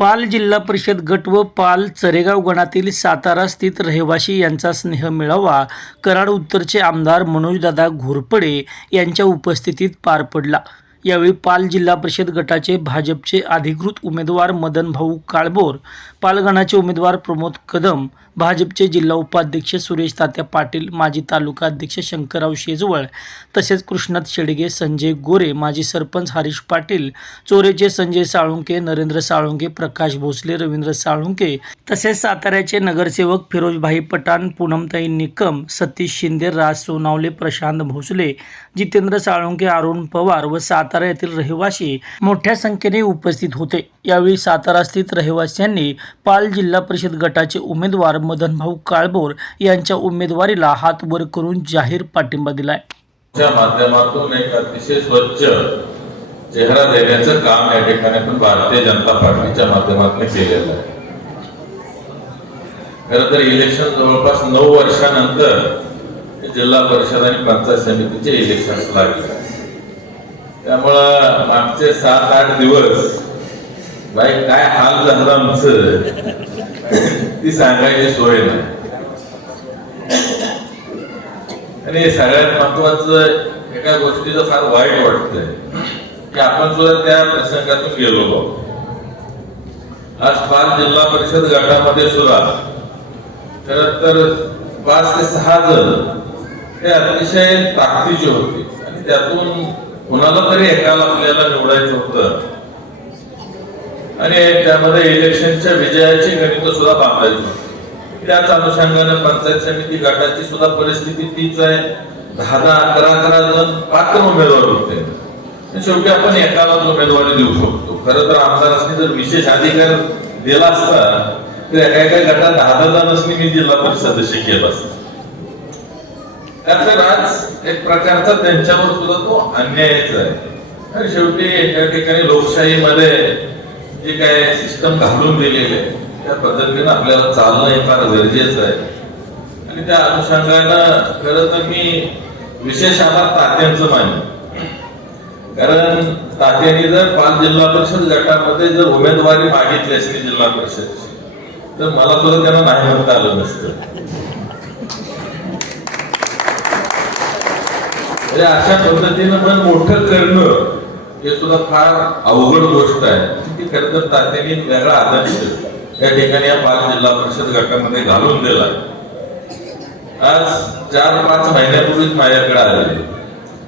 पाल जिल्हा परिषद गट व पाल चरेगाव गणातील सातारा स्थित रहिवासी यांचा स्नेह मेळावा कराड उत्तरचे आमदार मनोजदादा घोरपडे यांच्या उपस्थितीत पार पडला। यावेळी पाल जिल्हा परिषद गटाचे भाजपचे अधिकृत उमेदवार मदन भाऊ काळभोर, पाल गणाचे उमेदवार प्रमोद कदम, भाजपचे जिल्हा उपाध्यक्ष सुरेश तात्या पाटील, माजी तालुका अध्यक्ष शंकरराव शेजवळ, तसेच कृष्णात शेडगे, संजय गोरे, माजी सरपंच हरीश पाटील, चोरेचे संजय साळुंके, नरेंद्र साळुंके, प्रकाश भोसले, रवींद्र साळुंके, तसेच साताऱ्याचे नगरसेवक फिरोजभाई पठाण, पूनमताई निकम, सतीश शिंदे, राज सोनावले, प्रशांत भोसले, जितेंद्र साळुंके, अरुण पवार व सातारा येथील रहिवासी मोठ्या संख्येने उपस्थित होते। यावेळी सातारा स्थित रहिवाशांनी पाल जिल्हा परिषद गटाचे उमेदवार मदन भाऊ काळभोर यांच्या उमेदवारीला हात वर करून जाहीर पाठिंबा दिलाय। च्या माध्यमातून एक अतिशय स्वच्छ चेहरा देण्याचं काम या ठिकाणी पण भारतीय जनता पार्टीच्या माध्यमातून केलेलं आहे। खरं तर इलेक्शन जवळपास 9 वर्षानंतर जिल्हा परिषद आणि पंचायत समितीचे इलेक्शन लागले। त्यामुळं मागचे 7-8 दिवस बाई काय हाल झालं आमचं ती सांगायची सोय नाही। आणि सगळ्यात महत्वाचं एका गोष्टीचं फार वाईट वाटतंय की आपण सुद्धा त्या प्रसंगातून गेलो। आज पाल जिल्हा परिषद गटामध्ये सुद्धा खरं तर 5 ते 6 जण हे अतिशय ताकदीचे होते आणि त्यातून कुणाला तरी एकाला आपल्याला निवडायचं होतं आणि त्यामध्ये इलेक्शनच्या विजयाची गणित सुद्धा बांधायची। त्याच अनुषंगाने पंचायत समिती गटाची सुद्धा परिस्थिती तीच आहे। 10-11 जण पात्र उमेदवार होते। शेवटी आपण एकालाच उमेदवारी देऊ शकतो। खरं तर आमदारांनी जर विशेष अधिकार दिला असता तर एका गटात 10 जणांनी मी जिल्हा परिषद सदस्य केला असता। त्यानंतर आज एक प्रकारचा त्यांच्यावर सुद्धा तो अन्यायच आहे। आणि शेवटी एका ठिकाणी लोकशाहीमध्ये जे काय सिस्टम घालून दिलेले त्या पद्धतीने आपल्याला चालणं हे फार गरजेचं आहे। आणि त्या अनुषंगानं खरं तर मी विशेष आभार तात्यांचं मानेन, कारण तात्यांनी जर पाल जिल्हा परिषद गटामध्ये जर उमेदवारी मागितली असली जिल्हा परिषदची तर मला सुद्धा त्यांना नाही म्हणता आलं नसतं। अशा पद्धतीनं पण मोठं करणं हे सुद्धा फार अवघड गोष्ट आहे। ती खरं तर तात्यांनी वेगळा आदर्श या ठिकाणी या पाल जिल्हा परिषद गटामध्ये घालून दिला। आज 4-5 महिन्यापूर्वीच माझ्याकडे आले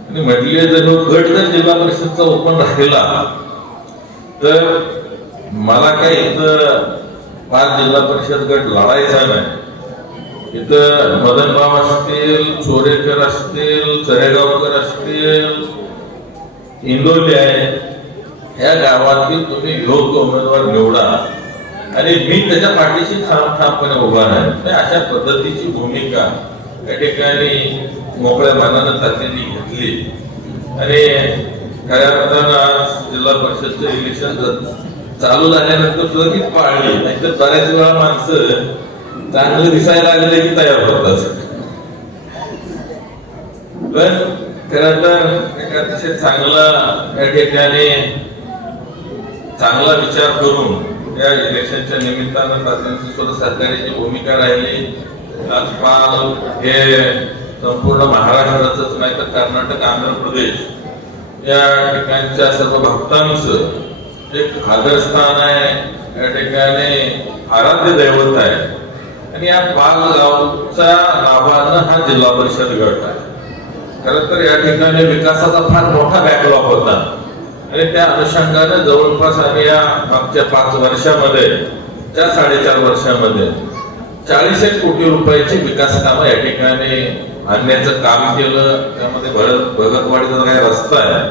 आणि म्हटले जर गट जर जिल्हा परिषदचा ओपन राहिला तर मला काय इथं पाल जिल्हा परिषद गट लढायचा नाही। इथं मदनभाऊ असतील, चोरेकर असतील, चरेगावकर असतील, इंदोली आहे, ह्या गावातील तुम्ही योग्य उमेदवार निवडा आणि मी त्याच्या पाठीशी ठामपणे उभा आहे। अशा पद्धतीची भूमिका या ठिकाणी मोकळ्या मनानं तात्यांनी घेतली आणि खऱ्या अर्थानं जिल्हा परिषदचं इलेक्शन चालू झाल्यानंतर सुद्धा ती पाळली। नाहीतर बऱ्याच वेळा माणसं चांगलं दिसायला लागले की तयार होतात। पण खरं तर एक अतिशय चांगला या ठिकाणी चांगला विचार करून या इलेक्शनच्या निमित्तानं तात्यांची सुद्धा सरकारची भूमिका राहिली। आज पाल हे संपूर्ण महाराष्ट्राचंच नाही तर कर्नाटक, आंध्र प्रदेश या ठिकाणच्या सर्व भक्तांचं एक आदरस्थान आहे। या ठिकाणी आराध्य दैवत आहे आणि या पाल गावच्या नावानं हा जिल्हा परिषद गट आहे। खरं तर या ठिकाणी विकासाचा फार मोठा बॅकलॉग होता आणि त्या अनुषंगाने जवळपास आम्ही या मागच्या 5 वर्षामध्ये 4-4.5 वर्षामध्ये 40 कोटी रुपयाची विकास कामं या ठिकाणी आणण्याचं काम केलं। त्यामध्ये भगतवाडीचा काही रस्ता आहे।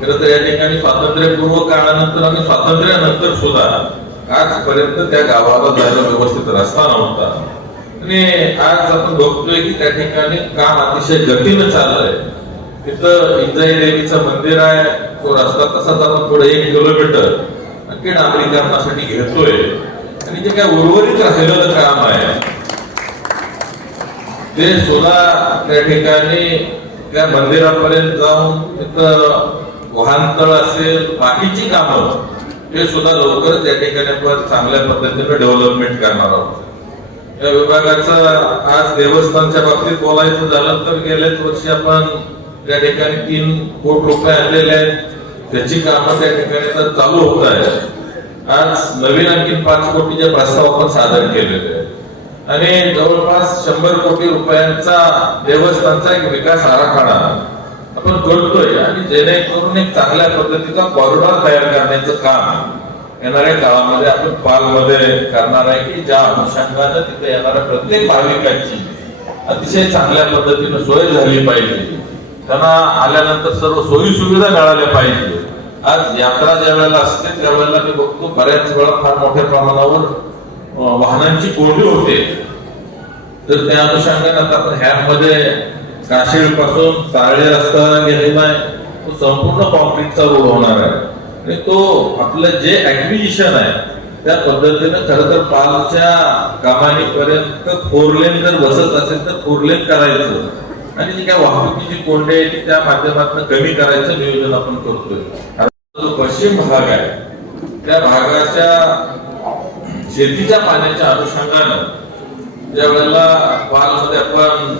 खरं तर या ठिकाणी स्वातंत्र्यपूर्व काळानंतर आणि स्वातंत्र्यानंतर सुद्धा आजपर्यंत त्या गावाला जायला व्यवस्थित रस्ता नव्हता आणि आज आपण बघतोय की त्या ठिकाणी काम अतिशय गतीनं चाललंय। तिथं इंजाई देवीचं मंदिर आहे, तो रस्ता तसाच आपण पुढे 1 किलोमीटर नक्की नागरिकांसाठी घेतोय आणि जे काय उर्वरित राहिलेलं काम आहे ते सुद्धा त्या ठिकाणी त्या मंदिरापर्यंत जाऊन तिथं वाहनतळ असेल, बाकीची कामं हे सुद्धा लवकरच या ठिकाणी आपण चांगल्या पद्धतीने डेव्हलपमेंट करणार आहोत. या विभागाचं आज देवस्थानच्या बाबतीत बोलायचं झालं तर गेल्याच वर्षी आपण त्या ठिकाणी 3 कोटी रुपये आणलेले आहेत. त्याची कामं त्या ठिकाणी तर चालू होत आहे. आज नवीन आणखी 5 कोटीचे प्रस्ताव आपण सादर केलेले आहेत आणि जवळपास 100 कोटी रुपयांचा देवस्थानचा एक विकास आराखडा आपण करतोय आणि जेणेकरून एक चांगल्या पद्धतीचा कॉरिडॉर तयार करण्याचं काम येणाऱ्या काळामध्ये आपण पालमध्ये करणार आहे की ज्या अनुषंगाने तिथे येणाऱ्या प्रत्येक भाविकांची अतिशय चांगल्या पद्धतीने सोय झाली पाहिजे. त्यांना आल्यानंतर सर्व सोयी सुविधा मिळाल्या पाहिजे. आज यात्रा ज्या वेळेला असते त्यावेळेला मी बघतो बऱ्याच वेळा फार मोठ्या प्रमाणावर वाहनांची कोंडी होते. तर त्या अनुषंगाने आता आपण ह्यामध्ये काशीळ पासून सारळे रस्ता गेलेला आहे, तो संपूर्ण कॉन्क्रीटचा रोड होणार आहे आणि तो आपलं जे ऍक्विजिशन आहे त्या पद्धतीने खरं तर पालच्या कामानीपर्यंत 4 लेन जर बसत असेल तर 4 लेन करायचं आणि जी काय वाहतुकीची कोंडी आहे ती त्या माध्यमातून कमी करायचं नियोजन आपण करतोय. जो पश्चिम भाग आहे त्या भागाच्या शेतीच्या पाण्याच्या अनुषंगानं ज्या वेळेला पालमध्ये आपण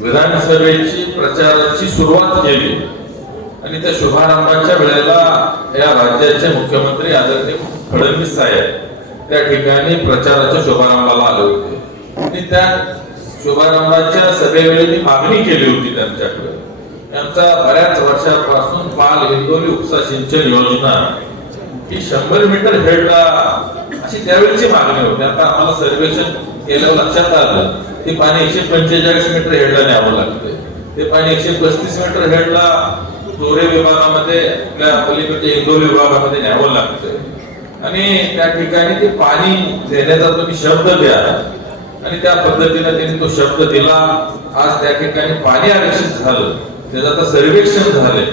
विधानसभेची प्रचाराची सुरुवात केली आणि त्या शुभारंभाच्या वेळेला या राज्याचे मुख्यमंत्री आदरणीय फडणवीस साहेब त्या ठिकाणी प्रचाराच्या शुभारंभाला आले होते आणि त्या शुभारंभाच्या सभेवेळी मी मागणी केली होती त्यांच्याकडे. त्यांचा बऱ्याच वर्षापासून पाल हिंगोली उपसा सिंचन योजना ही 100 मीटर हेडला अशी त्यावेळीची मागणी होती. आता आम्हाला सर्वेक्षण केल्यावर लक्षात आलं ते पाणी 145 मीटर हेडला न्यावं लागते. ते पाणी 135 मीटर हेडला चोरे विभागामध्ये आपल्या पलीकडच्या हिंगोली विभागामध्ये न्यावं लागतं आणि त्या ठिकाणी ते पाणी देण्याचा तुम्ही शब्द द्या आणि त्या पद्धतीने त्यांनी तो शब्द दिला. आज त्या ठिकाणी पाणी आरक्षित झालं, त्याचं आता सर्वेक्षण झाले.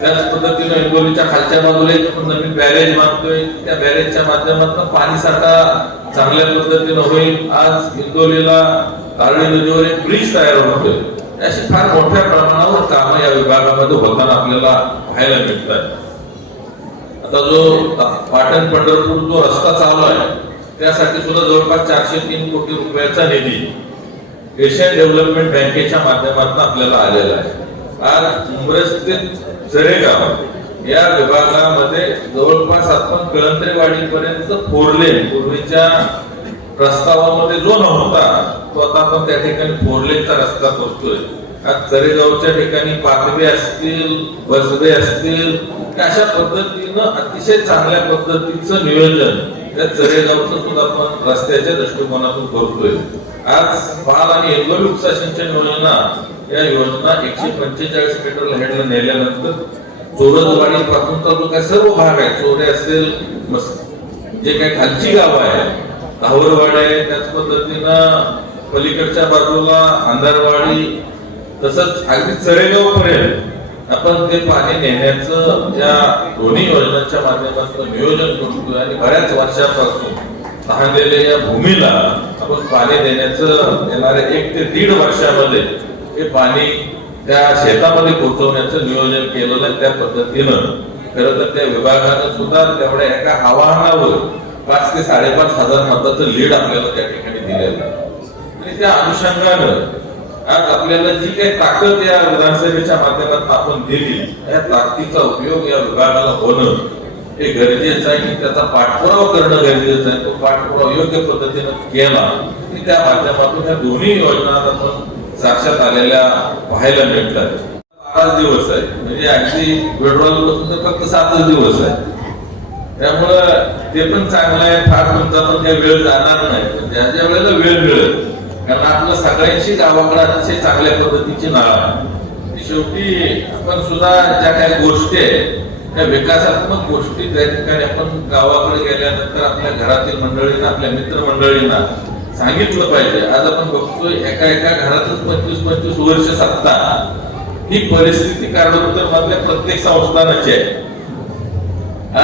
त्याच पद्धतीने हिंगोलीच्या खालच्या बाजूला एक नवीन बॅरेज बांधतोय, त्या बॅरेजच्या माध्यमातून पाणी साठा चांगल्या पद्धतीने होईल. आज हिंगोलीला तारळी नदीवर एक ब्रिज तयार होतोय. अशी फार मोठ्या प्रमाणावर कामं या विभागामध्ये होताना आपल्याला पाहायला मिळतात. आता जो पाटण पंढरपूर जो रस्ता चालू आहे त्यासाठी सुद्धा जवळपास 403 कोटी रुपयाचा निधी एशियन डेव्हलपमेंट बँकेच्या माध्यमातून आपल्याला आलेला आहे. आज मुंब्रज ते जरेगाव या विभागामध्ये जवळपास आपण कळंत्रेवाडी पर्यंत 4 लेन पूर्वीच्या प्रस्तावामध्ये जो नव्हता तो आता आपण त्या ठिकाणी 4 लेनचा रस्ता करतोय. आज जरेगावच्या ठिकाणी पाथवे असतील, बसवे असतील, अशा पद्धतीनं अतिशय चांगल्या पद्धतीचं नियोजन त्या जरेगावचं सुद्धा आपण रस्त्याच्या दृष्टिकोनातून करतोय. आज पाल आणि हिंगोली उपसा सिंचन योजना या योजना 145 मीटर हेडला नेल्यानंतर चोरजवाडी पासूनचा जो काय सर्व भाग आहे, चोरे असेल, जे काही खालची गाव आहे, धावरवाडी आहे, त्याच पद्धतीनं पलीकडच्या बाजूला अंधारवाडी, तसंच अगदी चरेगाव पर्यंत आपण ते पाणी नेण्याचं या दोन्ही योजनांच्या माध्यमातून नियोजन करतोय आणि बऱ्याच वर्षापासून राहिलेल्या या भूमीला आपण पाणी देण्याचं येणाऱ्या 1 ते 1.5 वर्षामध्ये हे पाणी त्या शेतामध्ये पोहोचवण्याचं नियोजन केलेलं आहे. त्या पद्धतीनं खरं तर त्या विभागानं सुद्धा तेवढ्या एका आवाहनावर 5 ते 5.5 हजार मताचं लीड आपल्याला त्या ठिकाणी दिलेलं आहे आणि त्या अनुषंगानं आज आपल्याला जी काही ताकद या विधानसभेच्या माध्यमातून आपण दिली या ताकदीचा उपयोग या विभागाला होणं हे गरजेचं आहे की त्याचा पाठपुरावा करणं गरजेचं आहे. तो पाठपुरावा योग्य पद्धतीनं केला आणि त्या माध्यमातून या दोन्ही योजना आपण साक्षात आलेल्या पाहायला मिळतात. 5 दिवस आहे म्हणजे अगदी विड्रॉल पासून तर फक्त 7 दिवस आहे. त्यामुळं ते पण चांगलं आहे. फार तुमचा पण काही वेळ जाणार नाही, ज्या ज्या वेळेला वेळ मिळेल, कारण आपलं सगळ्यांची गावाकडे अतिशय चांगल्या पद्धतीची नाळ आहे. शेवटी आपण सुद्धा ज्या काही गोष्टी आहेत त्या विकासात्मक गोष्टी त्या ठिकाणी आपण गावाकडे गेल्यानंतर आपल्या घरातील मंडळींना, आपल्या मित्रमंडळींना सांगितलं पाहिजे. आज आपण बघतोय एका घरातच 25-25 वर्ष सत्ता, ही परिस्थिती काढून तर मधल्या प्रत्येक संस्थानाची आहे.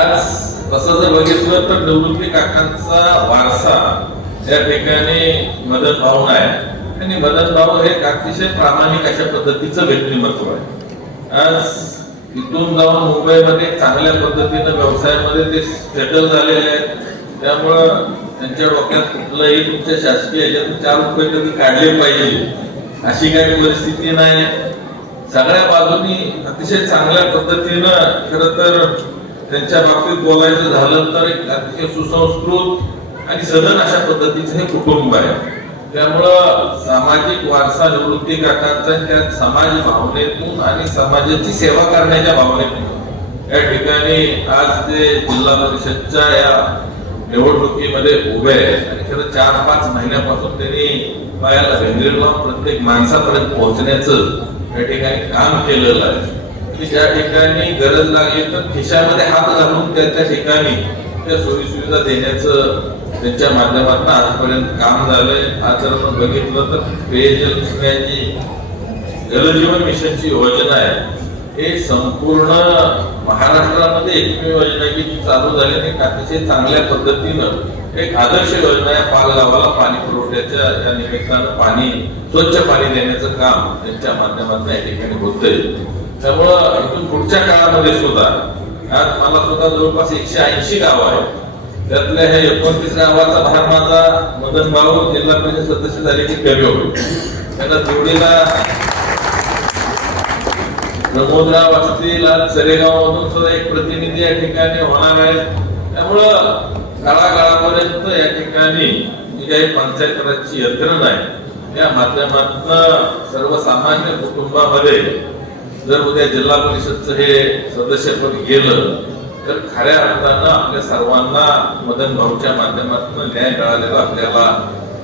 आज तसं जर बघितलं तर निवृत्ती काकांचा वारसा या ठिकाणी मदन भाऊ आहे आणि मदन भाऊ हे अतिशय प्रामाणिक अशा पद्धतीचं व्यक्तिमत्व आहे. आज तिथून जाऊन मुंबईमध्ये चांगल्या पद्धतीनं व्यवसायामध्ये ते सेटल झालेले आहेत. त्यामुळं त्यांच्या डोक्यात कुठलंही तुमच्या शासकीय याच्यातून 4 रुपये कधी काढले पाहिजे अशी काही परिस्थिती नाही. सगळ्या बाजूनी अतिशय चांगल्या पद्धतीनं खरं तर त्यांच्या बाबतीत बोलायचं झालं तर एक अतिशय सुसंस्कृत आणि सदन अशा पद्धतीचं हे कुटुंब आहे. त्यामुळं सामाजिक वारसा निवृत्ती काकांचा त्या समाज भावनेतून आणि समाजाची सेवा करण्याच्या भावनेतून या ठिकाणी आज ते जिल्हा परिषदच्या या निवडणुकीमध्ये उभे आहेत. आणि खरं 4-5 महिन्यापासून त्यांनी पायाला भेंगरी लावून प्रत्येक माणसापर्यंत पोहोचण्याचं या ठिकाणी काम केलेलं आहे. की ज्या ठिकाणी गरज लागली तर खिशामध्ये हात घालून त्या ठिकाणी त्या सोयी सुविधा देण्याचं त्यांच्या माध्यमातून आजपर्यंत काम झालंय. आज जर आपण बघितलं तर पेयजल मिशनची जलजीवन मिशनची योजना आहे हे संपूर्ण महाराष्ट्रामध्ये एकमेव योजना की चालू झाली. अतिशय चांगल्या पद्धतीनं एक आदर्श योजना आहे. पालगावाला पाणी पुरवठ्याच्या या निमित्तानं पाणी स्वच्छ पाणी देण्याचं काम त्यांच्या माध्यमातून या ठिकाणी होतंय. त्यामुळं इथून पुढच्या काळामध्ये सुद्धा आज मला सुद्धा जवळपास 180 गाव आहेत. त्यातल्या हे 29 गावाचा भार माझा मदन भाऊ जिल्हा परिषद सदस्य झाले की कमी होईल. त्यांना जोडीला प्रमोदराव असतील, सरेगाव मधून सुद्धा एक प्रतिनिधी या ठिकाणी होणार आहे. त्यामुळं काळाकाळापर्यंत या ठिकाणी जी काही पंचायत राजची यंत्रणा आहे या माध्यमातून सर्वसामान्य कुटुंबामध्ये जर उद्या जिल्हा परिषदचं हे सदस्यपद गेलं तर खऱ्या अर्थानं आपल्या सर्वांना मदन भाऊच्या माध्यमातून न्याय मिळालेला आपल्याला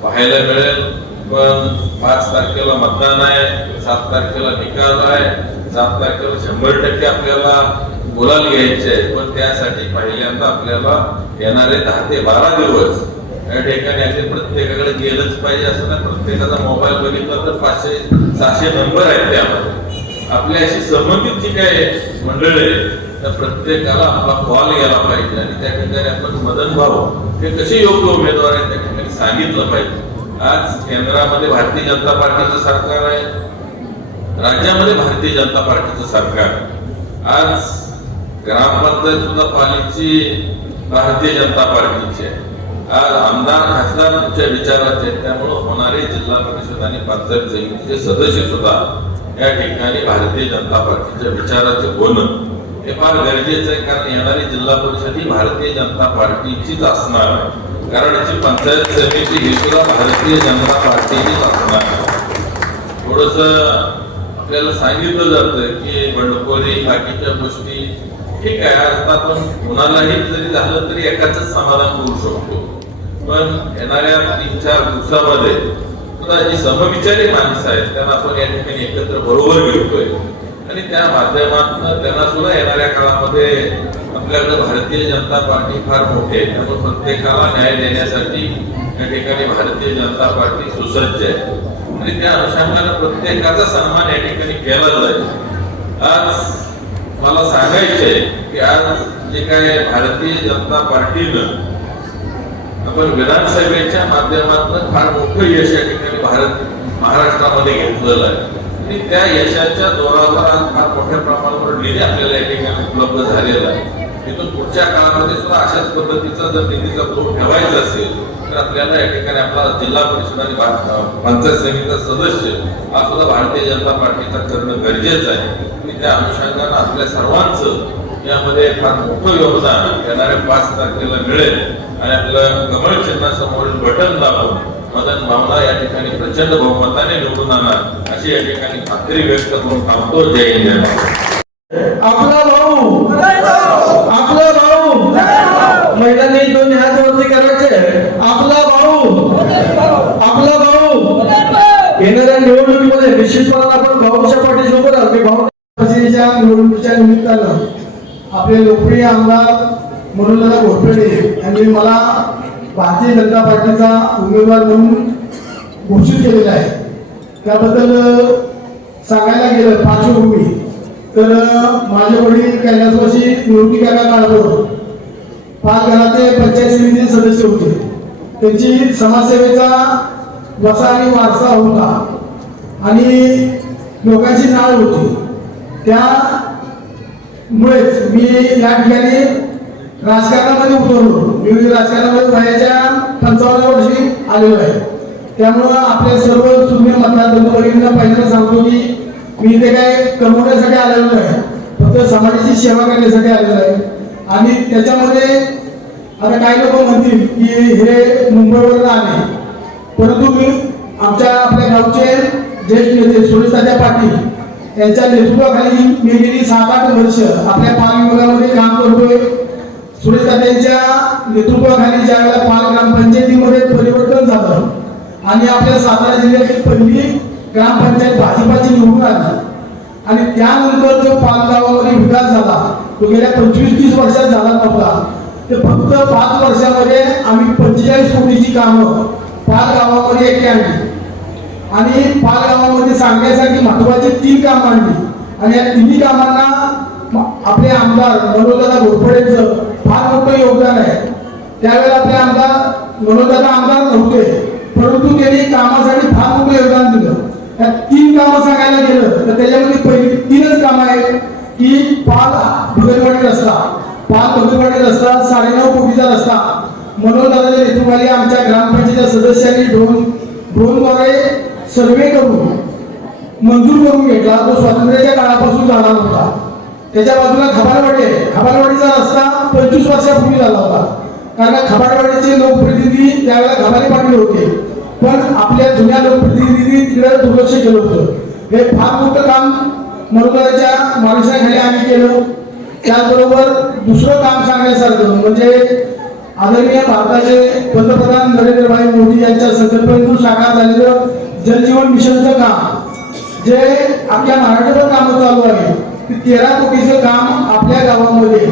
पाहायला मिळेल. पण 5 तारखेला मतदान आहे, 7 तारखेला निकाल आहे, 7 तारखेला 100% आपल्याला गुलाल घ्यायचे आहे. पण त्यासाठी पहिल्यांदा आपल्याला येणारे 10 ते 12 दिवस या ठिकाणी असे प्रत्येकाकडे गेलंच पाहिजे असं नाही. प्रत्येकाचा मोबाईल बघितला तर 500-600 नंबर आहेत. त्यामध्ये आपल्याशी संबंधित जी काही मंडळी आहे त्या प्रत्येकाला आपला कॉल गेला पाहिजे आणि त्या ठिकाणी आपण मदन भाऊ हे कसे योग्य उमेदवार आहेत त्या ठिकाणी सांगितलं पाहिजे. आज केंद्रामध्ये भारतीय जनता पार्टीचं सरकार आहे, राज्यामध्ये भारतीय जनता पार्टीचं सरकार. आज ग्रामपंचायत सुद्धा पालिकेची भारतीय जनता पार्टीची आहे. आज आमदार खासदार तुमच्या विचाराचे आहेत. त्यामुळे होणारे जिल्हा परिषद आणि पंचायत समितीचे सदस्य सुद्धा या ठिकाणी भारतीय जनता पार्टीच्या विचाराचे होणं हे फार गरजेचं आहे. कारण येणारी जिल्हा परिषद ही भारतीय जनता पार्टीचीच असणार आहे. कारण याची पंचायत समिती ही सुद्धा भारतीय जनता पार्टीचीच असणार आहे. थोडस आपल्याला सांगितलं जातं की बंडखोरी बाकीच्या गोष्टी ठीक आहे. आता आपण कुणालाही जरी झालं तरी एकाच समाधान करू शकतो. पण येणाऱ्या 3-4 दिवसामध्ये सुद्धा जी समविचारी माणसं आहेत त्यांना आपण या ठिकाणी एकत्र बरोबर घेतोय आणि त्या माध्यमातून त्यांना सुद्धा येणाऱ्या काळामध्ये आपल्याकडे भारतीय जनता पार्टी फार मोठी आहे. त्यामुळे प्रत्येकाला न्याय देण्यासाठी या ठिकाणी भारतीय जनता पार्टी सुसज्ज आहे आणि त्या अनुषंगाने प्रत्येकाचा सन्मान या ठिकाणी केला जाईल. आज मला सांगायचे की आज जे काय भारतीय जनता पार्टीनं आपण विधानसभेच्या माध्यमातून फार मोठं यश या ठिकाणी महाराष्ट्रामध्ये घेतलेलं आहे आणि त्या यशाच्या जोरावर आज फार मोठ्या प्रमाणावर निधी आपल्याला या ठिकाणी उपलब्ध झालेला आहे. तिथून पुढच्या काळामध्ये सुद्धा अशाच पद्धतीचा जर निधीचा फ्लो ठेवायचा असेल तर आपल्याला या ठिकाणी आपला जिल्हा परिषद आणि पंचायत समितीचा सदस्य हा सुद्धा भारतीय जनता पार्टीचा करणं गरजेचं आहे आणि त्या अनुषंगानं आपल्या सर्वांचं यामध्ये फार मोठं योगदान येणाऱ्या 5 तारखेला मिळेल आणि आपलं कमळ चिन्हासमोरील बटन दाबून मदन भावना या ठिकाणी प्रचंड बहुमताने निवडून आणणार अशी या ठिकाणी खात्री व्यक्त करून थांबतो. जय हिंद. आपला भाऊ महिलांनी 2 हात वरती करायचे. आपला भाऊ येणाऱ्या निवडणुकीमध्ये निश्चितपणे आपण भाऊच्या पाठीशी उभं राहू. मी भाऊ निवडणुकीच्या निमित्तानं आपले लोकप्रिय आमदार मनोजदादा घोरपडे यांनी मला भारतीय जनता पार्टीचा उमेदवार म्हणून घोषित केलेला आहे. त्याबद्दल सांगायला गेलं पार्श्वभूमी तर माझे वडील कैलासवासी निवृत्ती काका काळाबरोबर 5 घराचे पंचायत समितीचे सदस्य होते. त्यांची समाजसेवेचा वसा आणि वारसा होता आणि लोकांची नाळ होती. त्या मुळेच मी या ठिकाणी राजकारणामध्ये उतरलो. मी राजकारणामध्ये वयाच्या 55 वर्षी आलेलो आहे. त्यामुळं आपल्या सर्व जुने मतदार बंधू भगिनींना पहिल्यांदा सांगतो की मी इथे काय कमवण्यासाठी आलेलो नाही, फक्त समाजाची सेवा करण्यासाठी आलेलो आहे. आणि त्याच्यामध्ये आता काही लोक म्हणतील की हे मुंबईवरून आले, परंतु मी आपल्या गावचे ज्येष्ठ नेते सुरेशदादा पाटील यांच्या नेतृत्वाखाली मी गेली 7-8 वर्ष आपल्या पाल विभागामध्ये काम करतोय. सुरेशदादांच्या नेतृत्वाखाली ज्यावेळेला पाल ग्रामपंचायतीमध्ये परिवर्तन झालं आणि आपल्या सातारा जिल्ह्याची पहिली ग्रामपंचायत भाजपाची निवडून आली आणि त्यानंतर जो पाल गावामध्ये विकास झाला तो गेल्या 25-30 वर्षात झाला नव्हता. ते फक्त 5 वर्षामध्ये आम्ही 45 कोटीची कामं पाल गावामध्ये एकटी आणली आणि पाल गावामध्ये सांगण्यासाठी महत्वाची 3 कामं आणली. आणि या 3 कामांना आपले आमदार मनोजदादा घोरपडेंचं फार मोठं योगदान आहे. त्यावेळेला आपले आमदार मनोजदादा आमदार नव्हते, परंतु त्यांनी कामासाठी फार मोठं योगदान दिलं. या 3 कामं सांगायला गेलं तर त्याच्यामध्ये पहिली 3च कामं आहेत की पाल भगतवाडी रस्ता, पाल भगतवाडी रस्ता 9.5 कोटीचा रस्ता मनोजदादाच्या नेतृत्वाखाली आमच्या ग्रामपंचायतीच्या सदस्यांनी ड्रोनद्वारे सर्वे करून मंजूर करून घेतला. तो स्वातंत्र्याच्या काळापासून झाला नव्हता. त्याच्या बाजूला खबालवाडी आहे. खबालवाडीचा रस्ता 25 वर्षापूर्वी झाला होता, कारण खबालवाडीचे लोकप्रतिनिधी त्यावेळेला खबाले पाटील होते, पण आपल्या जुन्या लोकप्रतिनिधींनी तिकडे दुर्लक्ष केलं होतं. हे फार मोठं काम मनोजदादाच्या मार्गदर्शनाखाली आम्ही केलं. त्याचबरोबर दुसरं काम सांगण्यासारखं म्हणजे आदरणीय भारताचे पंतप्रधान नरेंद्रभाई मोदी यांच्या संकल्पनेतून साकार झालेलं जलजीवन मिशनचं काम, जे आपल्या महाराष्ट्रात कामं चालू आहे, 13 कोटीचं काम आपल्या गावामध्ये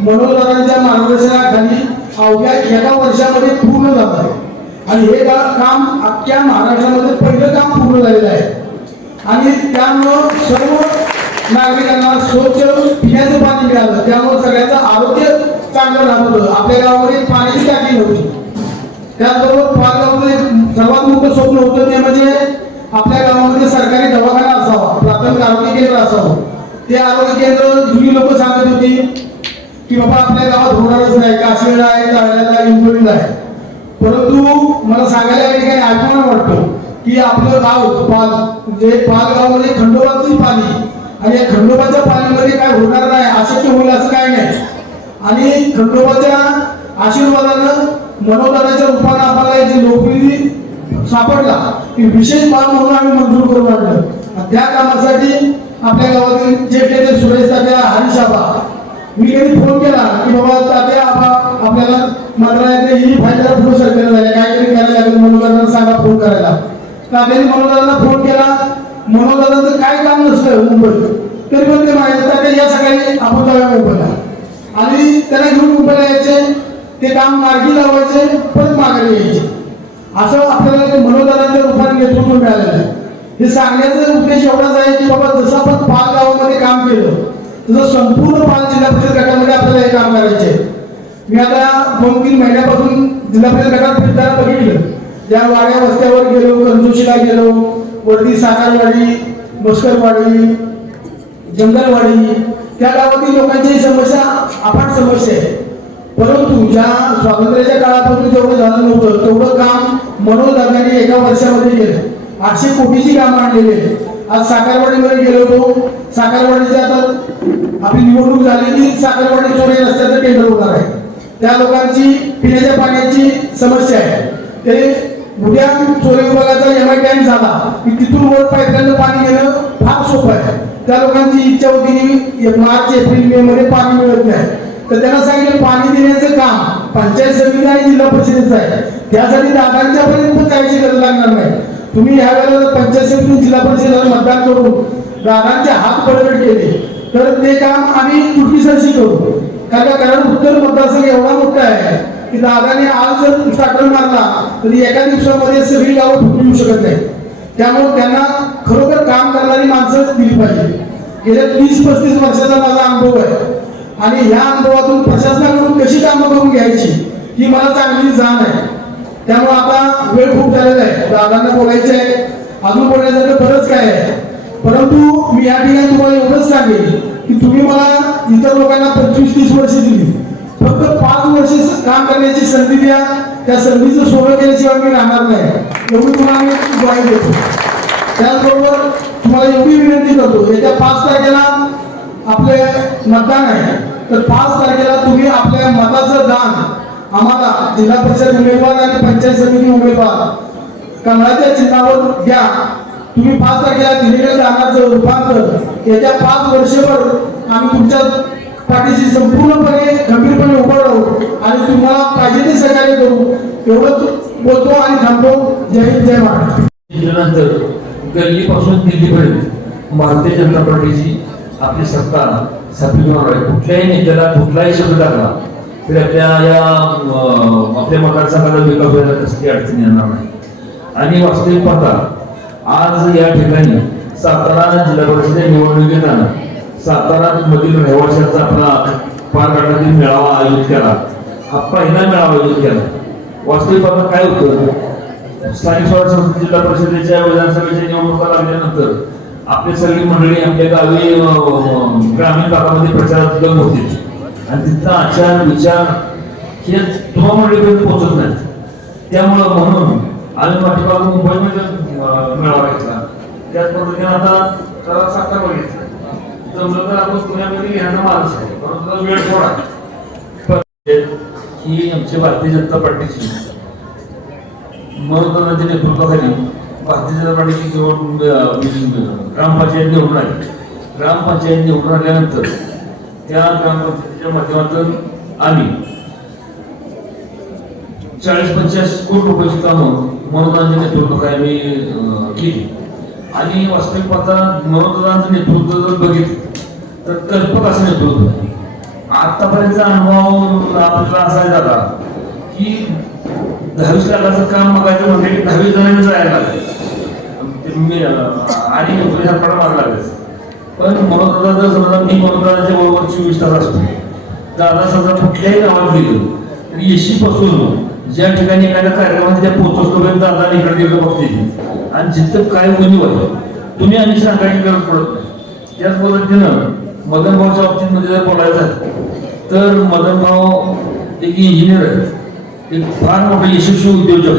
मनोजदादांच्या मार्गदर्शनाखाली अवघ्या 1 वर्षामध्ये पूर्ण झालं आहे. आणि हे काम अख्ख्या महाराष्ट्रामध्ये पहिलं काम पूर्ण झालेलं आहे. आणि त्यामुळं सर्व नागरिकांना स्वच्छ पिण्याचं पाणी मिळालं, त्यामुळे सगळ्यांचं आरोग्य चांगलं राहत होतं. आपल्या गावामध्ये पाण्याची टाकी नव्हती. त्याचबरोबर पाल गावामध्ये सर्वात मोठं स्वप्न होतं ते म्हणजे आपल्या गावामध्ये सरकारी दवाखाना असावा, प्राथमिक आरोग्य केंद्र असावं. ते आरोग्य केंद्र जुनी लोक सांगत होती की बाबा आपल्या गावात होणारच नाही, काशीला आहे, ताळ्याला, इंगोलीला आहे. परंतु मला सांगायला या ठिकाणी अभिमान वाटतो की आपलं गाव पाल गावामध्ये खंडोबाची पाणी आणि या खंडोबाच्या पाणीमध्ये काय होणार नाही, अशक्य होईल असं काय नाही. आणि खंडोबाच्या आशीर्वादानं मनोजदादाच्या रूपानं आपल्याला जे लोकप्रिय सापडला की विशेष काम म्हणून आम्ही मंजूर करून आणलं. त्या कामासाठी आपल्या गावातील ज्येष्ठ नेते सुरेशदादा, हरीशाबा, मी कधी फोन केला की बाबा तात्या आपल्याला मंत्रालयातले ही फायदा पुढे सरकार झाले, काहीतरी करायला लागेल, मनोजदादांना सांगा फोन करायला. तात्याने मनोजदादांना फोन केला. मनोजदादांचं काय काम नसतं मुंबईत, तरी पण ते माहिती तात्या या सकाळी आपण जाऊया मुंबईला. आणि त्याला घेऊन मुंबईला यायचे, ते काम मार्गी लावायचे, परत माघारी यायचे. असं आपल्याला मनोजदादांच्या रूपाने नेतृत्व मिळालेलं आहे. हे सांगण्याचा उद्देश एवढाच आहे की बाबा जसं आपण पाल गावामध्ये काम केलं तसं संपूर्ण पाल जिल्हा परिषद गटामध्ये आपल्याला हे काम करायचे. मी आता 2-3 महिन्यापासून जिल्हा परिषद गटात फिरताना बघितलं. त्या वाड्या वस्त्यावर गेलो, कंजोशीला गेलो, वरती साकारवाडी, मस्करवाडी, जंगलवाडी, त्या गावातील लोकांची समस्या अफाट समस्या आहे. परंतु ज्या स्वातंत्र्याच्या काळापासून जेवढं झालं नव्हतं तेवढं काम मनोजदादांनी 1 वर्षामध्ये केलं. 800 कोटीची कामं आणलेली आहे. आज साकारवाडीमध्ये गेलो होतो. साकारवाडीची आता आपली निवडणूक झाली की साकारवाडी चोरे रस्त्याचं टेंडर होणार आहे. त्या लोकांची पिण्याच्या पाण्याची समस्या आहे. ते उद्या चोरे विभागाचा MI टँक झाला की तिथून वर पाईपलाईनचं पाणी घेणं फार सोपं आहे. त्या लोकांची इच्छा होती की मार्च, एप्रिल, मे मध्ये पाणी मिळत नाही, तर त्यांना सांगितलं पाणी देण्याचं काम पंचायत समिती आणि जिल्हा परिषदेचं आहे. त्यासाठी दादांच्या पर्यंत जायची गरज लागणार नाही. तुम्ही ह्या वेळेला पंचायत समिती, जिल्हा परिषदेला मतदान करून दादांचे हात बळकट केले तर ते काम आम्ही तुटकीसरशी करू. कारण उत्तर मतदारसंघ एवढा मोठा आहे की दादाने आज जर स्टार्टर मारला तरी एका दिवसामध्ये सगळी गावं फुटून येऊ शकत नाही. त्यामुळे त्यांना खरोखर काम करणारी माणसं दिली पाहिजे. गेल्या 30-35 वर्षाचा माझा अनुभव आहे आणि ह्या अनुभवातून प्रशासनाकडून कशी कामं करून घ्यायची ही मला चांगली जाण आहे. त्यामुळे आता वेळ खूप झालेला आहे. दादांना बोलायचं आहे, अजून बोलण्यासारखं बरंच काय आहे. परंतु मी या ठिकाणी तुम्हाला एवढंच सांगेन की तुम्ही मला इतर लोकांना 25-30 वर्ष दिली, फक्त 5 वर्ष काम करण्याची संधी द्या, त्या संधीचं सोनं केल्याशिवाय मी राहणार नाही, एवढी तुम्हाला मी ग्वाही देतो. त्याचबरोबर तुम्हाला एवढी विनंती करतो, येत्या 5 तारखेला आपले मतदान आहे, तर 5 तारखेला तुम्ही आपल्या मताचं दान आम्हाला जिल्हा परिषद उमेदवार आणि पंचायत समिती उमेदवार कमळाच्या चिन्हावर द्या. तुम्ही 5 तारखेला दिलेल्या दानाचं रूपांतर येत्या 5 वर्षभर आम्ही तुमच्या पाठीशी संपूर्णपणे गंभीरपणे उभं राहू आणि तुम्हाला पाहिजे ते सहकार्य करू. एवढंच बोलतो आणि थांबतो. जय हिंद, जय महाराष्ट्र. नंतर गल्लीपासून दिल्लीपर्यंत भारतीय जनता पार्टीची आपली सत्ता स्थापित होणार आहे. कुठल्याही नेत्याला कुठलाही शब्द टाकला तरी आपल्या मतदारसंघाचा विकास व्हायला कसली अडचण येणार नाही. आणि वास्तविक पाहता आज या ठिकाणी सातारा जिल्हा परिषद निवडणुकीत सातारा मधील रहिवाशांचा आपला पार काढण्यातील मेळावा आयोजित केला. हा पहिला मेळावा आयोजित केला. वास्तविक पाहता काय होतं, स्थानिक स्वराज्य संस्था जिल्हा परिषदेच्या विधानसभेच्या निवडणुका लागल्यानंतर आपली सगळी मंडळी आपल्या गावी ग्रामीण भागामध्ये प्रचारात दम होते आणि तिथला आचार विचार हे तुम्हा मंडळीपर्यंत पोहोचत नाही. त्यामुळं म्हणून आम्ही पाठीमागून मुंबईमध्ये मेळावा घेतला. त्याच पद्धतीने आता सातारा बघितला. जमलं तर आपण पुण्यामध्ये घेण्याचा माणूस आहे, परंतु वेळ थोडा. ही आमची भारतीय जनता पार्टीची मनोरंजनाच्या नेतृत्वाखाली भारतीय जनता पार्टीची ग्रामपंचायत निवडून आली. ग्रामपंचायत निवडून आल्यानंतर त्या ग्रामपंचायतीच्या माध्यमातून आम्ही 40-50 कोटी रुपयाची कामं मनोरंजनाच्या नेतृत्वाखाली आम्ही केली. आणि वास्तविक पाहता मनोरंजनाचं नेतृत्व जर बघितलं तर कल्पक असं नेतृत्व. आतापर्यंतचा अनुभव आपल्याला असा झाला की 10 लाखाचं काम बघायचं म्हणजे की 10 जणांनी जायला लागेल आणि सरकार मारायला लागेल. पण मनोरंजन जर समजा मी मनोरंजनाच्या बरोबर 24 तास असतो, दादा समजा कुठल्याही गावात गेलो तरी एशी पासून ज्या ठिकाणी एखाद्या कार्यक्रमात त्या पोहोचतो दादा इकडे गेलो बघते आणि जिथं काय कोणी होतं तुम्ही आम्ही सांगायची गरज पडत नाही. त्याच पद्धतीनं मदनभाऊच्या बाबतीत जर बोलायचं तर मदनभाऊ एक इंजिनियर आहे, एक फार मोठा यशस्वी उद्योजक.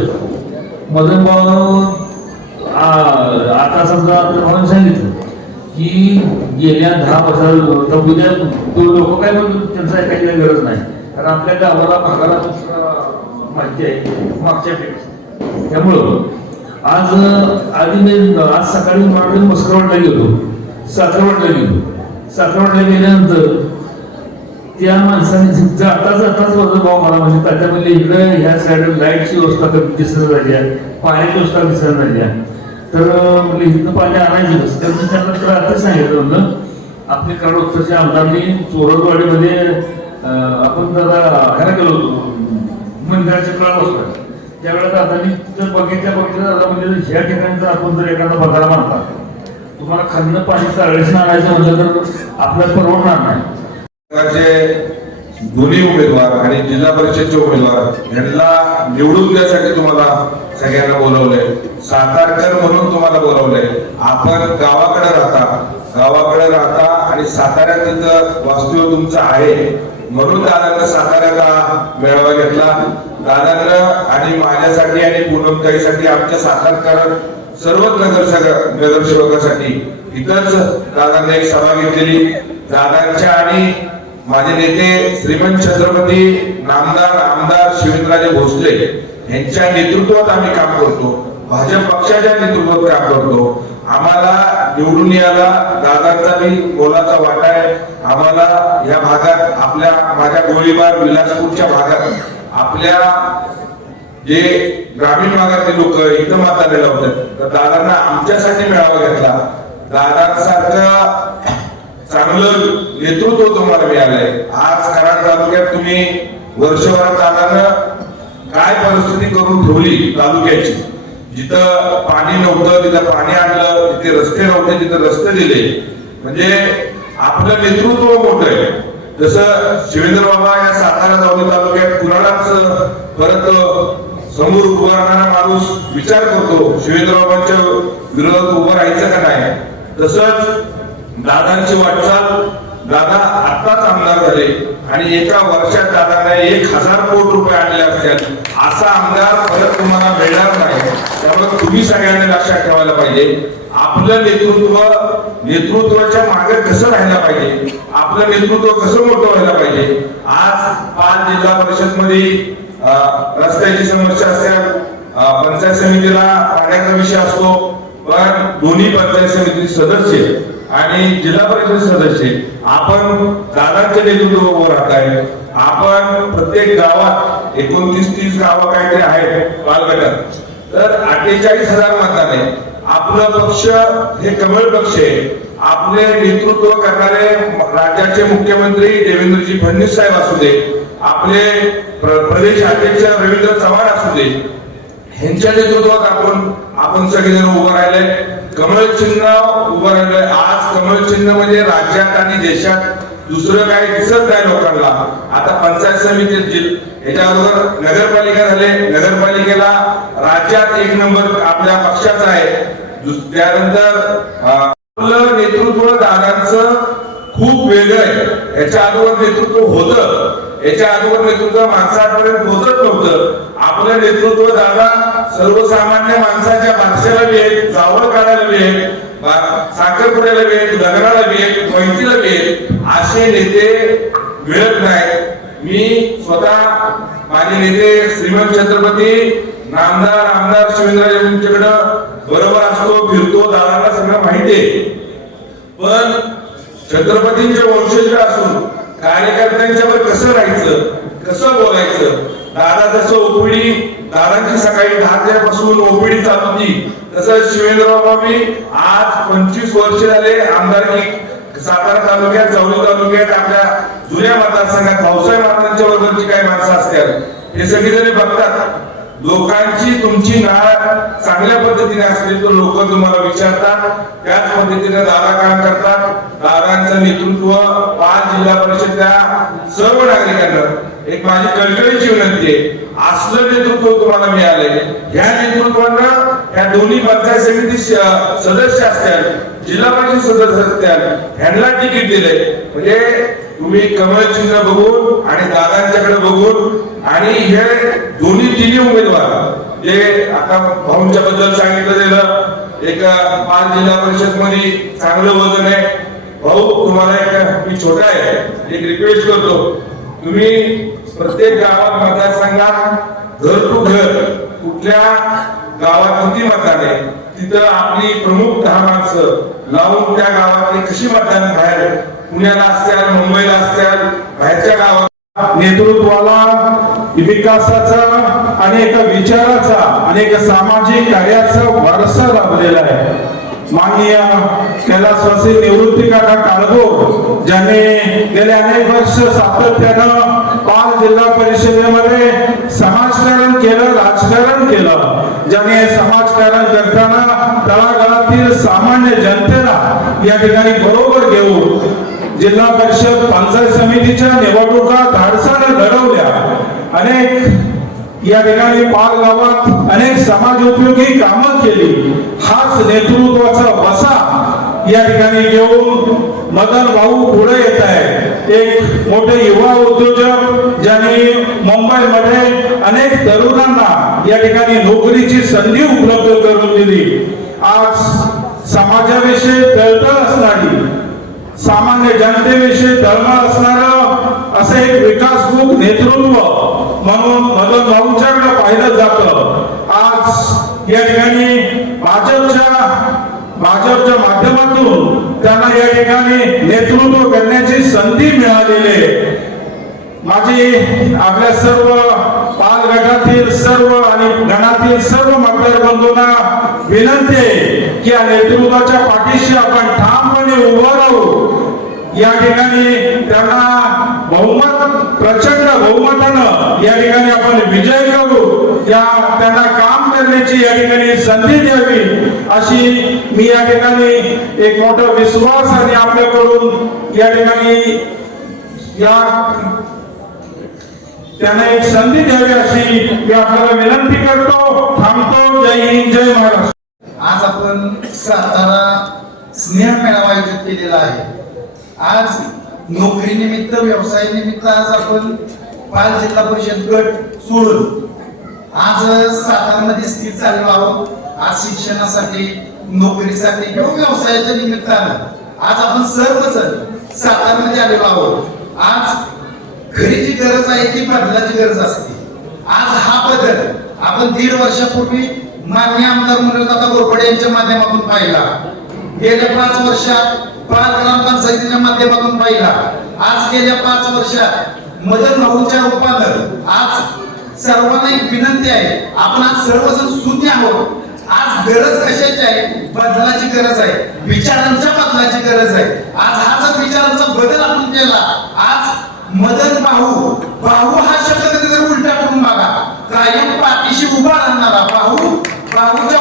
मदनभाऊ आता समजा भाऊन सांगितलं की गेल्या 10 वर्षात उद्या तो लोक काय त्यांचं ऐकायची गरज नाही, कारण आपल्या गावाला भागाला माहिती आहे मागच्या पेक्षा. त्यामुळं आज सकाळी मस्करवाडला गेलो, साखरवाडला गेल्यानंतर त्या माणसाने जाताच भाऊ मला म्हणजे त्याच्यामध्ये इकडे ह्या साईड लाईटची व्यवस्था दिसत झाली आहे, पाण्याची व्यवस्था दिसत झाली आहे, तर म्हणजे इथं पाणी आणायची बस. त्यामुळे त्यांना तर आता सांगितलं म्हणलं आपले कडोत्सवच्या आमदारांनी चोरदवाडीमध्ये आपण जरा ह्याला गेलो होतो मंदिराच्या कळा बसतो. त्यावेळेला दादांनी तिथं बघितल्या दादा म्हणजे ह्या ठिकाणी जर आपण जर एखादा बघायला मानता तुम्हाला खाल्लं पाणी चाळीस आणायचं म्हटलं तर आपल्याला परवडणार नाही. दोन्ही उमेदवार आणि जिल्हा परिषदचे उमेदवार यांना निवडून देण्यासाठी तुम्हाला सगळ्यांना बोलवलंय. सातारकर म्हणून तुम्हाला बोलवलंय. आपण गावाकडे राहता आणि साताऱ्यात तिथं वास्तव्य तुमचं आहे म्हणून दादांना साताऱ्याला मेळावा घेतला. दादांना आणि माझ्यासाठी आणि पूनमताईसाठी आमच्या सातारकर सर्वच नगरसेवकासाठी इथंच दादांनी एक सभा घेतलेली. दादांच्या आणि माझे नेते श्रीमंत छत्रपती नामदार आमदार शिवेंद्रराजे भोसले यांच्या नेतृत्वात आम्ही काम करतो, भाजप पक्षाच्या नेतृत्वात काम करतो. आम्हाला निवडून यायला दादांचा बी मोलाचा वाटा आहे. आम्हाला या भागात माझ्या गोळीबार विलासपूरच्या भागात आपल्या जे ग्रामीण भागातले लोक इथं मतदानाला होतात, तर दादांना आमच्यासाठी मेळावा घेतला. दादांसारखं चांगलं नेतृत्व तुम्हाला मिळालंय. आज कराड तालुक्यात तुम्ही वर्षभरात दादानं काय परिस्थिती करून ठेवली तालुक्याची, जिथं पाणी नव्हतं तिथं पाणी आणलं, जिथे रस्ते नव्हते तिथं रस्ते दिले. म्हणजे आपलं नेतृत्व मोठं आहे. जसं शिवेंद्र बाबा या सातारा जावली तालुक्यात कुणालाच परत समोर उभं राहणारा माणूस विचार करतो शिवेंद्र बाबांच्या विरोधात उभं राहायचं का नाही. तसंच दादांची वाटचाल, दादा आत्ताच आमदार झाले आणि एका वर्षात दादाने 1000 कोटी रुपये आणले असतील, असा आमदार परत तुम्हाला मिळणार नाही. त्यामुळे तुम्ही सगळ्यांनी लक्षात ठेवायला पाहिजे, आपलं नेतृत्वाच्या मागे कसं राहायला पाहिजे, आपलं नेतृत्व कसं मोठं व्हायला पाहिजे. आज 5 जिल्हा परिषद मध्ये रस्त्याची समस्या असेल, पंचायत समितीला पाण्याचा विषय असतो, पण दोन्ही पंचायत समिती सदस्य आणि जिल्हा परिषद सदस्य आपण दादांच्या नेतृत्व उभं राहत आहे. आपण प्रत्येक गावात 29-30 गावं काहीतरी आहेत बालगटात, तर 48,000 मतदान आहे. आपलं पक्ष हे कमळ पक्ष आहे. आपले नेतृत्व करणारे राज्याचे मुख्यमंत्री देवेंद्रजी फडणवीस साहेब असू दे, आपले प्रदेश अध्यक्ष रवींद्र चव्हाण असू दे, ह्यांच्या नेतृत्वात आपण सगळेजण उभं राहिले. कमळ चिन्ह उभं राहिलंय. आज कमळ चिन्ह म्हणजे राज्यात आणि देशात दुसरं काही दिसत नाही लोकांना. आता पंचायत समितीत याच्याबरोबर नगरपालिका झाले, नगरपालिकेला राज्यात 1 नंबर आपल्या पक्षाचा आहे. त्यानंतर आपलं नेतृत्व दादांचं खूप वेगळं आहे. याच्या अगोदर नेतृत्व होतं, याच्या अगोदर नेतृत्व माणसापर्यंत पोहोचत नव्हतं. आपलं नेतृत्व दादा सर्वसामान्य माणसाच्या भाषेला बी आहेत, जावळ काढायला बी आहेत, साखरपुड्याला बी आहेत, लग्नाला बी आहेत, मैतीला बी आहेत, असे नेते मिळत नाही. मी स्वतः माझे नेते श्रीमंत छत्रपती नामदार आमदार शिवेंद्रराजे यांच्याकडं बरोबर असतो, फिरतो, दादाला सगळं माहिती आहे. पण छत्रपतींचे वंशज असून कार्यकर्त्यांच्यावर कसं राहायचं, कसं बोलायचं, दादा जसं ओपीडी दादांची सकाळी 10 पासून ओपीडी चालू होती, तसं शिवेंद्रबाबी आज 25 वर्ष झाले आमदारकी सातारा तालुक्यात, जावली तालुक्यात, आपल्या जुन्या मतदारसंघात भाऊसाहेब महाराजांच्या बरोबरची काही माणसं असतात हे सगळेजण बघतात. लोकांची तुमची नाळ चांगल्या पद्धतीने असली तर लोक तुम्हाला विचारतात. त्याच पद्धतीने दादा काम करतात. दादांचं नेतृत्व 5 जिल्हा परिषदच्या सर्व नागरिकांना एक माझी कळकळीची विनंती आहे, असलं नेतृत्व तुम्हाला मिळालंय. ह्या नेतृत्वानं ह्या दोन्ही पंचायत समिती सदस्य असतील, जिल्हा परिषद सदस्य असतील, ह्यांना तिकीट दिलंय. म्हणजे तुम्ही कमळ चिन्ह बघून आणि दादांच्याकडे बघून आणि हे दोन्ही तिन्ही उमेदवार जे आता भाऊंच्या बद्दल सांगितलं गेलं, एक 5 जिल्हा परिषद मध्ये चांगलं वजन आहे. भाऊ तुम्हाला एक मी छोटा आहे, एक रिक्वेस्ट करतो, तुम्ही प्रत्येक गावात मतदारसंघात घर टू घर कुठल्या गावात किती मतदान आहे तिथं आपली प्रमुख 10 माणसं लावून त्या गावातली कशी मतदान बाहेर पुण्याला असतील, मुंबईला असतील, बाहेरच्या गावात नेतृत्वाला विकासाचा अनेक विचाराचा अनेक सामाजिक कार्याचा वारसा लाभलेला आहे. माननीय कैलासवासी निवृत्ती काका काळभोर ज्यांनी गेले अनेक वर्ष सातत्यानं 5 जिल्हा परिषदेमध्ये समाजकारण केलं, राजकारण केलं, ज्याने समाजकारण करताना तळागाळातील सामान्य जनतेला या ठिकाणी बरोबर घेऊन जिल्हा परिषद पंचायत समितीच्या निवडणुका धाडसाने लढवल्या. अनेक या ठिकाणी 5 गावात अनेक समाजोपयोगी कामं केली. हाच नेतृत्वाचा वसा या ठिकाणी घेऊन मदन भाऊ पुढे येत आहे. एक मोठे युवा उद्योजक ज्यांनी मुंबईमध्ये अनेक तरुणांना या ठिकाणी नोकरीची संधी उपलब्ध करून दिली. आज समाजाविषयी तळतळ असणारी, सामान्य जनतेविषयी तळमळ असणारं असं एक विकासमुख नेतृत्व म्हणून मदन भाऊंच्याकडे पाहिलं जातं. आज या ठिकाणी भाजपच्या माध्यमातून त्यांना या ठिकाणी नेतृत्व करण्याची संधी मिळालेली आहे. माझी आपल्या सर्व 5 गटातील सर्व आणि गणातील सर्व मतदार बंधूंना विनंती आहे की या नेतृत्वाच्या पाठीशी आपण ठामपणे उभं राहू. या ठिकाणी त्यांना प्रचंड बहुमतानं या ठिकाणी आपण विजय करू, त्यांना काम करण्याची या ठिकाणी संधी द्यावी अशी मी या ठिकाणी एक मोठा विश्वास आणि आपल्याकडून या ठिकाणी त्यांना एक संधी द्यावी अशी मी आपल्याला विनंती करतो. थांबतो. जय हिंद, जय महाराष्ट्र. आज आपण सातारा स्नेह मेळावा आयोजित केलेला आहे. आज नोकरीनिमित्त व्यवसायानिमित्त आज आपण पाल जिल्हा परिषद गट सोडून आज सातारमध्ये स्थित झालेलो आहोत. आज शिक्षणासाठी, नोकरीसाठी किंवा व्यवसायाच्या निमित्तानं आज आपण सर्वजण सातारमध्ये आलेलो आहोत. आज खरी जी गरज आहे ती बदलाची गरज असते. आज हा बदल आपण 1.5 वर्षापूर्वी माननीय आमदार मनोजदादा घोरपडे यांच्या माध्यमातून पाहिला. गेल्या 5 वर्षात पाल ग्रामपंचायतीच्या माध्यमातून पाहिला. आज गेल्या 5 वर्षात मदन भाऊच्या रूपानं आज सर्वांना एक विनंती आहे, आपण आज सर्वजण शून्य आहोत. आज गरज कशाची आहे? बदलाची गरज आहे, विचारांच्या बदलाची गरज आहे. आज हा जर विचारांचा बदल आपण केला, आज मदन भाऊ, भाऊ हा शब्द कधीतरी उलटा करून बघा, कायम पाठीशी उभा राहणारा भाऊ, भाऊच्या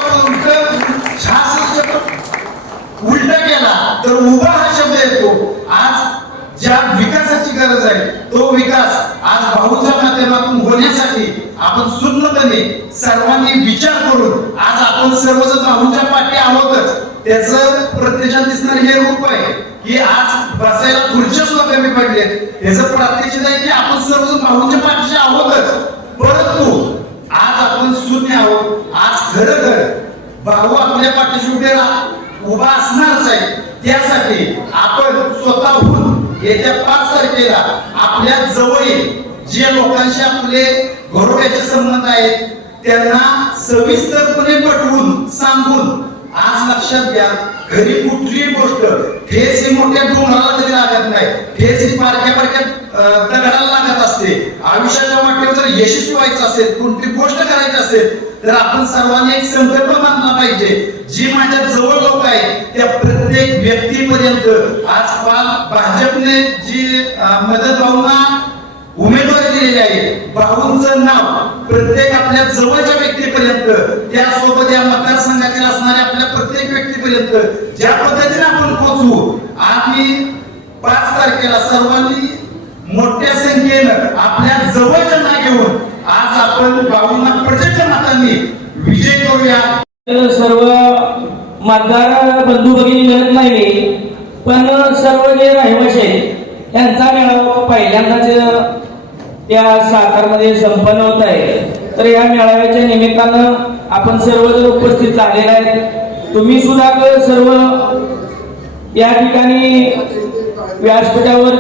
उलटा केला तर उभा हा शब्द येतो. आज ज्या विकासाची गरज आहे तो विकास आज भाऊच्या माध्यमातून होण्यासाठी आपण सुन्नपणे सर्वांनी विचार करून आज आपण सर्वजण भाऊच्या पाठी आहोतच. त्याचं प्रत्यक्षात दिसणार हे रूप आहे की आज बसायला खुर्च्या सुद्धा कमी पडले. त्याचं प्रात्यक्षिक आहे की आपण सर्वजण भाऊच्या पाठीशी आहोतच, परंतु आज आपण शून्य आहोत. आज खरं भाऊ आपल्या पाठीशी उभा असणारच आहे. त्यासाठी आपण स्वतःहून येत्या 5 तारखेला आपल्या जवळील जे लोकांशी आपले घरोब्याचे संबंध आहेत त्यांना सविस्तरपणे पटवून सांगून आज लक्षात घ्या, घरी कुठलीही गोष्ट ठेच ही मोठ्या डोंगराला कधी लागत नाही, ठेच ही बारक्या बारक्या दगडाला लागत असते. आयुष्याच्या वाटेवर जर यशस्वी व्हायचं असेल, कोणती गोष्ट करायची असेल तर आपण सर्वांनी एक संकल्प मानला पाहिजे. जी माझ्या जवळ लोक आहेत त्या प्रत्येक व्यक्तीपर्यंत आज भाजपने जी मदत भाऊंना उमेदवारी दिलेली आहे, भाऊंचं नाव प्रत्येक आपल्या जवळच्या व्यक्तीपर्यंत, त्यासोबत या मतदारसंघातील असणाऱ्या आपल्या प्रत्येक व्यक्तीपर्यंत ज्या पद्धतीने आपण पोहोचू. आम्ही 5 तारखेला सर्वांनी मोठ्या संख्येनं आपल्या जवळच्यांना घेऊन आज आपण भाऊंना प्रचंड मतांनी विजय करूया. सर्व मतदार बंधू भगिनी मिळत नाही, पण सर्व जे रहिवासी आहेत त्यांचा मेळावा पहिल्यांदाच त्या सातारमध्ये संपन्न होत आहे. तर या मेळाव्याच्या निमित्तानं आपण सर्वजण उपस्थित झालेले आहेत. तुम्ही सुद्धा सर्व या ठिकाणी व्यासपीठावर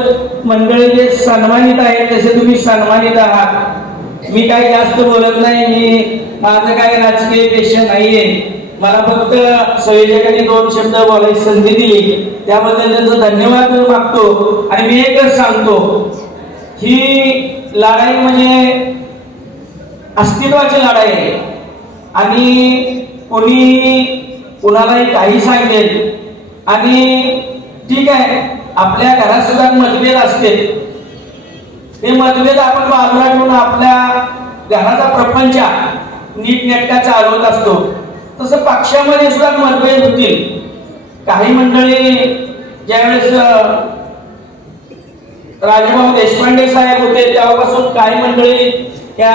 मंडळी जे सन्मानित आहेत तसे तुम्ही सन्मानित आहात. मी काही जास्त बोलत नाही, मी माझं काही राजकीय पेशा नाहीये. मला फक्त संयोजकांनी 2 शब्द बोलायची संधी दिली त्याबद्दल त्यांचा धन्यवाद मागतो. आणि मी एकच सांगतो, ही लढाई म्हणजे अस्तित्वाची लढाई आहे. आणि कुणालाही काही सांगेल आणि ठीक आहे, आपल्या घरात सुद्धा मतभेद असते, ते मतभेद आपण बाजूला ठेवून आपल्या घराचा प्रपंच नीटनेटका चालवत असतो. तसं पक्षामध्ये सुद्धा मतभेद होतील. काही मंडळी ज्यावेळेस राजभाऊ देशपांडे साहेब होते तेव्हापासून काही मंडळी त्या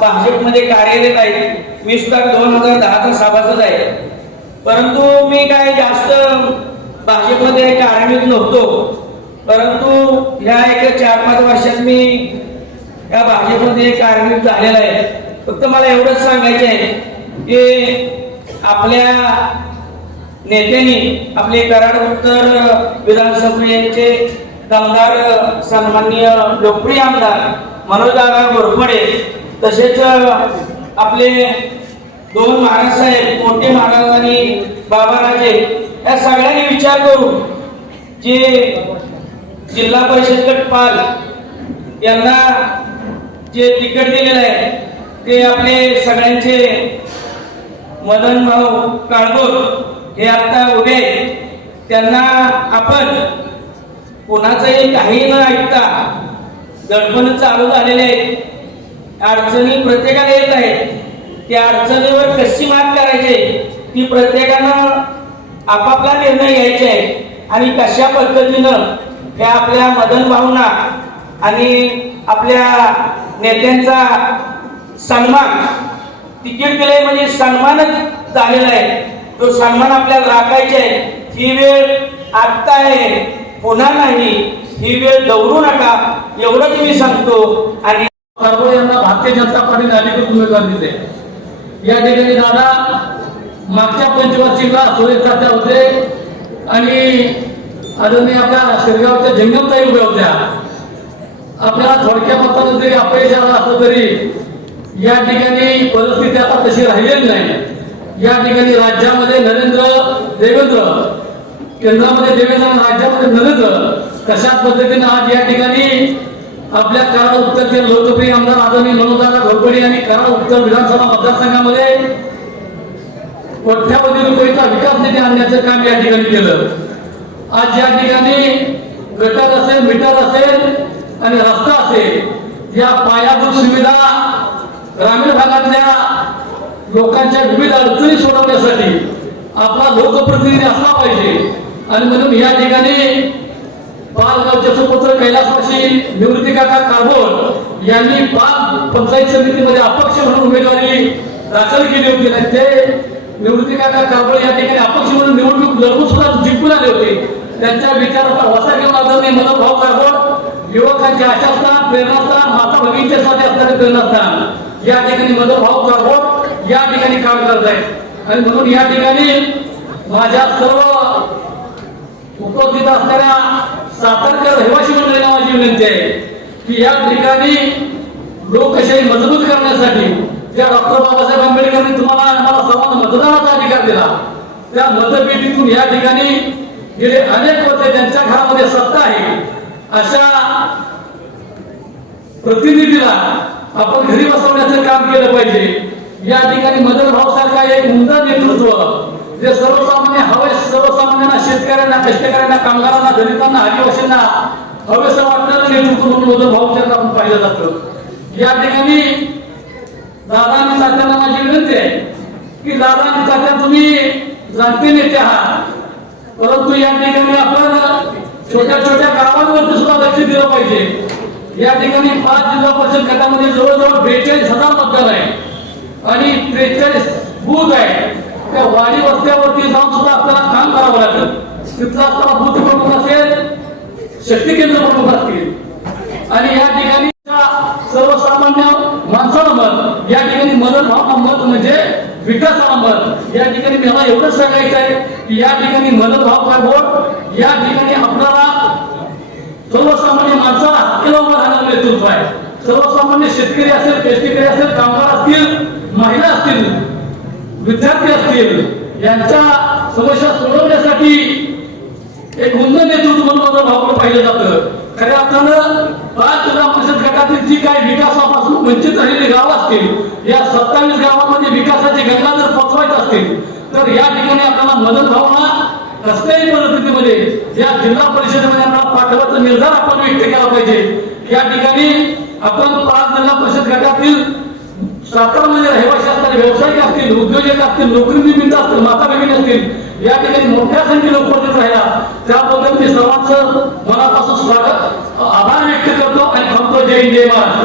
भाजपमध्ये कार्यरत आहेत. मी सुद्धा 2010चा सभासद आहे, परंतु मी काय जास्त भाजपमध्ये कार्यान्वित नव्हतो. परंतु या 4-5 वर्षात मी या भाजपमध्ये कार्यान्वित झालेला आहे. फक्त मला एवढंच सांगायचं आहे की आपल्या नेत्यांनी आपले कराड उत्तर विधानसभेचे दमदार सन्माननीय लोकप्रिय आमदार मनोजदादा घोरपडे, तसेच आपले 2 महाराज साहेब, मोठे महाराज आणि बाबाराजे, या सगळ्यांनी विचार करून जे जिल्हा परिषद गट पाल यांना जे तिकीट दिलेलं आहे ते आपले सगळ्यांचे मदन भाऊ काळगोर हे आता उभे आहेत. त्यांना आपण कोणाचंही काही न ऐकता दडपण चालू झालेले आहेत. अडचणी प्रत्येकाला येत आहेत. त्या अडचणीवर कशी मात करायची ती प्रत्येकानं आपापला निर्णय घ्यायचे आहे. आणि कशा पद्धतीनं हे आपल्या मदन भाऊंना आणि आपल्या नेत्यांचा सन्मान, तिकीट दिले म्हणजे सन्मानच झालेला आहे, तो सन्मान आपल्याला राखायचा आहे. ही वेळ आत्ता आहे, पुन्हा नाही, ही वेळ दौडू नका एवढंच मी सांगतो. आणि कारभार यांना भारतीय जनता पार्टीने अधिकृत उमेदवार दिले. या ठिकाणी दादा मागच्या पंचवार्षिकला सुरेश होते आणि आदरणीय आपल्या शिरगावच्या जंगमताई उभ्या होत्या. आपल्याला थोडक्या मतानं जरी अपयश आलं असलं तरी या ठिकाणी परिस्थिती आता तशी राहिलेली नाही. या ठिकाणी राज्यामध्ये देवेंद्र, केंद्रामध्ये देवेंद्र आणि राज्यामध्ये नरेंद्र, कशा पद्धतीने आज या ठिकाणी आपल्या कराड उत्तरचे लोकप्रिय आमदार आदरणीय मनोजदादा घोरपडे यांनी कराड उत्तर विधानसभा मतदारसंघामध्ये कोट्यावधी रुपयाचा विकास निधी आणण्याचं काम या ठिकाणी केलं. आज या ठिकाणी गटर असेल, मीटर असेल आणि रस्ता असेल, या पायाभूत सुविधा ग्रामीण भागातल्या लोकांच्या विविध अडचणी सोडवण्यासाठी आपला लोकप्रतिनिधी असला पाहिजे. आणि म्हणून या ठिकाणी पालगावचे सुपुत्र कैलासवासी निवृत्तीकाका कारभार यांनी पाल पंचायत समितीमध्ये अपक्ष म्हणून उमेदवारी दाखल केली होती. आणि ते निवृत्तीकाका कारभार या ठिकाणी अपक्ष म्हणून निवडणूक लढवून सुद्धा जिंकून आले होते. त्यांच्या विचाराचा वसा घेऊन आदरणीय मनोभाव कारभार युवकांचे आशास्थान, प्रेरणास्थान, माता भगिनीच्यासाठी असणारे प्रेरणास्थान या ठिकाणी मनोभाव कारभार या ठिकाणी काम करत आहेत. आणि म्हणून या ठिकाणी माझ्या सर्व उपस्थित असणाऱ्या सातारकर रहिवासी मंडळींना माझी विनंती आहे की या ठिकाणी लोकशाही मजबूत करण्यासाठी ज्या डॉक्टर बाबासाहेब आंबेडकरांनी तुम्हाला आम्हाला सर्वांना मतदानाचा अधिकार दिला, त्या मतपेटीतून या ठिकाणी गेले अनेक वर्ष ज्यांच्या घरामध्ये सत्ता आहे अशा प्रतिनिधीला आपण घरी बसवण्याचं काम केलं पाहिजे. या ठिकाणी मदन भाऊ सारखा एक उमदा नेतृत्व जे सर्वसामान्यांना, शेतकऱ्यांना, कष्टकऱ्यांना, कामगारांना, दलितांना, आदिवासींना हवेसं वाटणारं नेतृत्व म्हणून मदन भाऊ सारखं आपण पाहिलं जातं. या ठिकाणी दादा आणि तात्यांना माझी विनंती आहे की दादा आणि तात्या तुम्ही जाणते नेते आहात, परंतु या ठिकाणी आपण छोट्या छोट्या गावांवरती सुद्धा लक्ष दिलं पाहिजे. या ठिकाणी 5 जिल्हा परिषद गटामध्ये जवळजवळ 42,000 मतदार आहे आणि 43 बूथ आहे. त्या वाडी वस्त्यावरती जाऊन सुद्धा आपल्याला काम करावं लागेल. तिथला असताना बूथ प्रमुख असेल, शक्ती केंद्र प्रमुख असतील आणि या ठिकाणी सर्वसामान्य माणसाला मत, या ठिकाणी मदन भावना मत म्हणजे विकासाला मत. या ठिकाणी मला एवढंच सांगायचं आहे की या ठिकाणी मदन भाव कारभार या ठिकाणी आपल्याला सर्वसामान्य माणसाला हक्केला उभं राहणारं नेतृत्व आहे. सर्वसामान्य शेतकरी असेल, कष्टकरी असेल, कामगार असतील, महिला असतील, विद्यार्थी असतील, यांच्या समस्या सोडवण्यासाठी एक उन्नत नेतृत्व म्हणून भावना पाहिलं जातं. खऱ्या अर्थानं 5 जिल्हा परिषद गटातील जी काही विकासापासून वंचित राहिलेली गाव असतील, या 27 गावांमध्ये विकासाची गंगा जर पोचवायची असतील तर या ठिकाणी आपल्याला मदत भावना कसल्याही परिस्थितीमध्ये या जिल्हा परिषदेमध्ये आपल्याला पाठवायचा निर्धार आपण व्यक्त केला पाहिजे. या ठिकाणी आपण 5 जिल्हा परिषद गटातील सातारामध्ये रहिवासी असणारे व्यावसायिक असतील, उद्योजक असतील, नोकरीनिमित्त असतील, माता भगिनी असतील, या ठिकाणी मोठ्या संख्येने उपस्थित राहिला त्याबद्दल मी सर्वांचं मनापासून स्वागत, आभार व्यक्त करतो आणि थांबतो. जय हिंद, जय महाराष्ट्र.